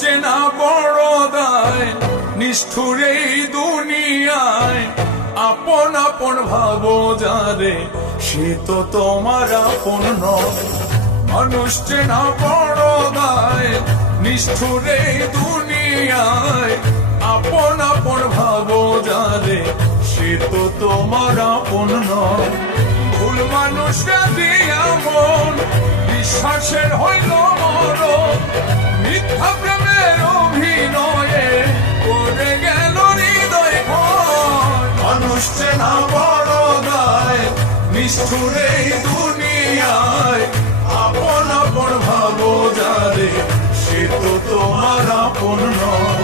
চেনা বড় দায়, নিষ্ঠুর এই দুনিয়ায়। আপন আপন ভাবো যারে, সে তো তোমার আপন নয়। মানুষ চেনা বড় দায়, নিষ্ঠুর এই দুনিয়ায়। আপন আপন ভাবো যারে, সে তো তোমার আপন নয়। ভুল মানুষরা দিয়া মন, বিশ্বাসের হইল মরণ। মিথ্যা প্রেমের অভিনয়ে করে গেল হৃদয় ভয়। মানুষ চেনা বড় দায়, নিষ্ঠুর এই দুনিয়ায়। আপন আপন ভাবো যারে, সে তো তোমার আপন নয়।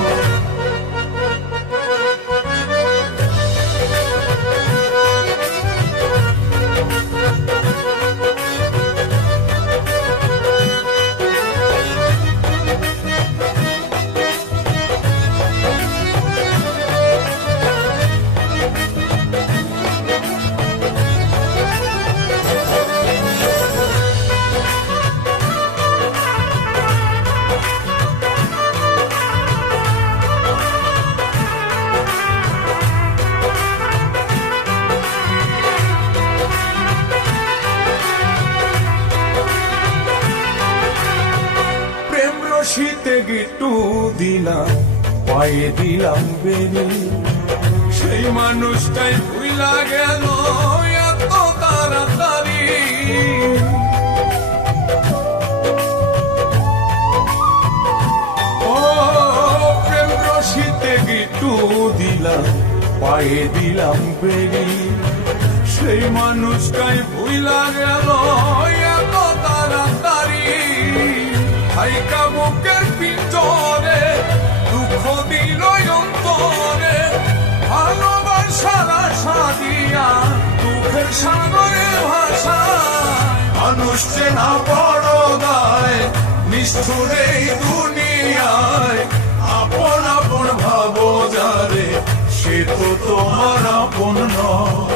শীতে গিট্টু দিলাম, পায়ে দিলাম বেরি। সেই মানুষটাই ভুইলা গেল এত তাড়াতাড়ি। ও প্রেম রশিতে গিট্টু দিলাম, পায়ে দিলাম বেরি। সেই মানুষটাই ভুইলা গেল এত তাড়াতাড়ি। হাইকা বুকের পিঞ্জরে দুঃখ দিল অন্তরে। ভালোবাসার আশা দিয়া দুঃখের সাগরে ভাষা। মানুষ চেনা বড় দায়, নিষ্ঠুর এই দুনিয়ায়। আপন আপন ভাবো যারে, সে তো তোমার আপন নয়।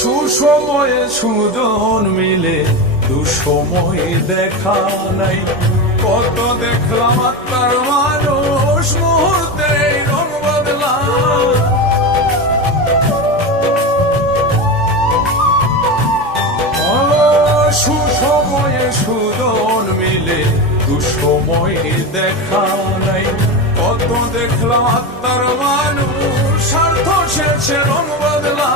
সুসময়ে সুজন মিলে, দুঃসময়ে দেখা নাই। কত দেখলাম আত্মার মানুষ, মুহূর্তে রং বদলা। সুসময়ে সুজন মিলে, দুঃসময়ে দেখা নাই। কত দেখলাম আত্মার মানুষ, স্বার্থ শেষে রং বদলা।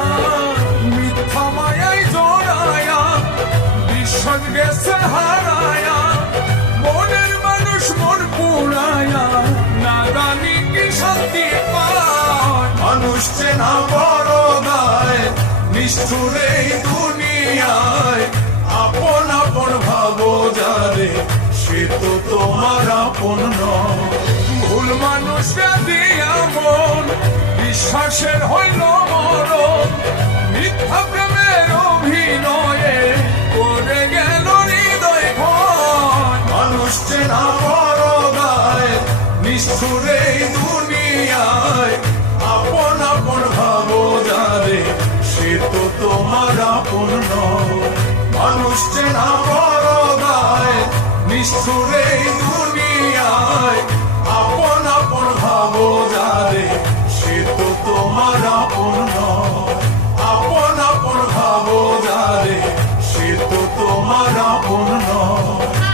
মিথ্যা মায়াই জড়ায়া, বিশ্বাস গেছে হারায়া। মনের মানুষ মন পুরায়া, না জানি কি শান্তি পায়। মানুষ চেনা বড় দায়, নিষ্ঠুর এই দুনিয়ায়। আপন আপন ভাবো যারে, সে তো তোমার আপন নয়। ভুল মানুষরা দিয়া মন, বিশ্বাসের হইল মরণ। মিথ্যা প্রেমের অভিনয়ে করে গেল হৃদয় ভয়। মানুষ চেনা বড় দায়, নিষ্ঠুর এই দুনিয়ায়। আপন আপন ভাবো যারে, সে তো তোমার আপন নয়। মানুষ চেনা বড় দায়, নিষ্ঠুর এই দুনিয়ায়। আপন আপন ভাবো যারে, সে তো তোমার আপন নয়। আপন আপন ভাবো যারে, সে তো তোমার আপন নয়।